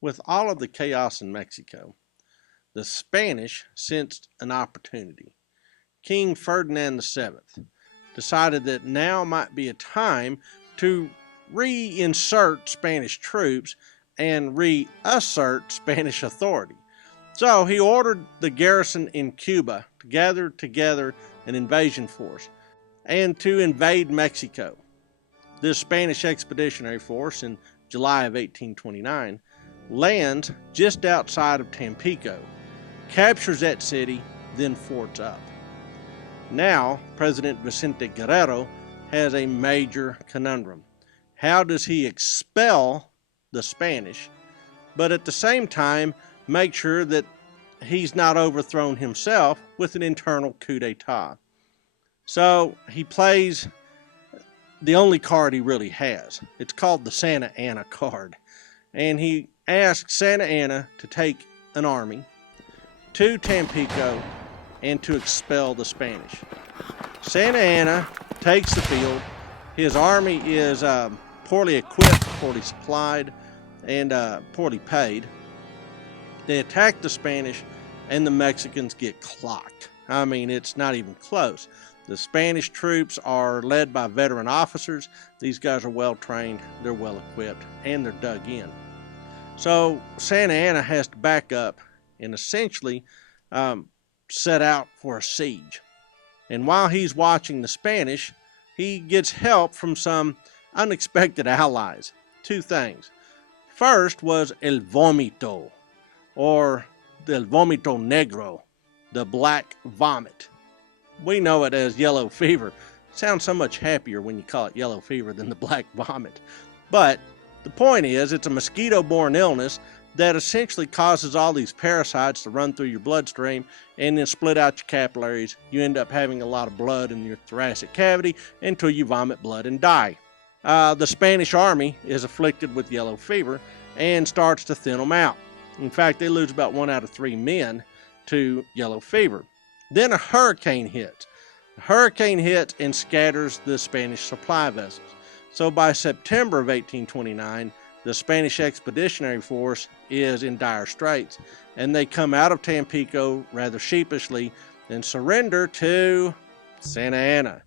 With all of the chaos in Mexico, the Spanish sensed an opportunity. King Ferdinand VII decided that now might be a time to reinsert Spanish troops and reassert Spanish authority. So he ordered the garrison in Cuba to gather together an invasion force and to invade Mexico. This Spanish expeditionary force in July of 1829 lands just outside of Tampico, captures that city, then forts up. Now, President Vicente Guerrero has a major conundrum. How does he expel the Spanish, but at the same time make sure that he's not overthrown himself with an internal coup d'etat? So he plays the only card he really has. It's called the Santa Anna card. And he asked Santa Anna to take an army to Tampico and to expel the Spanish. Santa Anna takes the field. His army is poorly equipped, poorly supplied, and poorly paid. They attack the Spanish, and the Mexicans get clocked. I mean, it's not even close. The Spanish troops are led by veteran officers. These guys are well trained, they're well equipped, and they're dug in. So Santa Anna has to back up and essentially set out for a siege. And while he's watching the Spanish, he gets help from some unexpected allies. Two things. First was el vómito, or el vómito negro, the black vomit. We know it as yellow fever. It sounds so much happier when you call it yellow fever than the black vomit. But the point is, it's a mosquito-borne illness that essentially causes all these parasites to run through your bloodstream and then split out your capillaries. You end up having a lot of blood in your thoracic cavity until you vomit blood and die. The Spanish army is afflicted with yellow fever and starts to thin them out. In fact, they lose about 1 out of 3 men to yellow fever. Then a hurricane hits. The hurricane hits and scatters the Spanish supply vessels. So by September of 1829, the Spanish Expeditionary Force is in dire straits, and they come out of Tampico rather sheepishly and surrender to Santa Anna.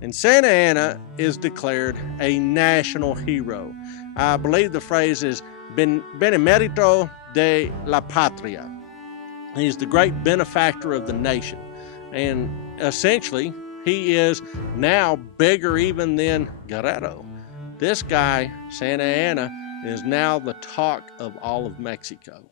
And Santa Anna is declared a national hero. I believe the phrase is Benemérito de la Patria. He's the great benefactor of the nation. And essentially, he is now bigger even than Guerrero. This guy, Santa Anna, is now the talk of all of Mexico.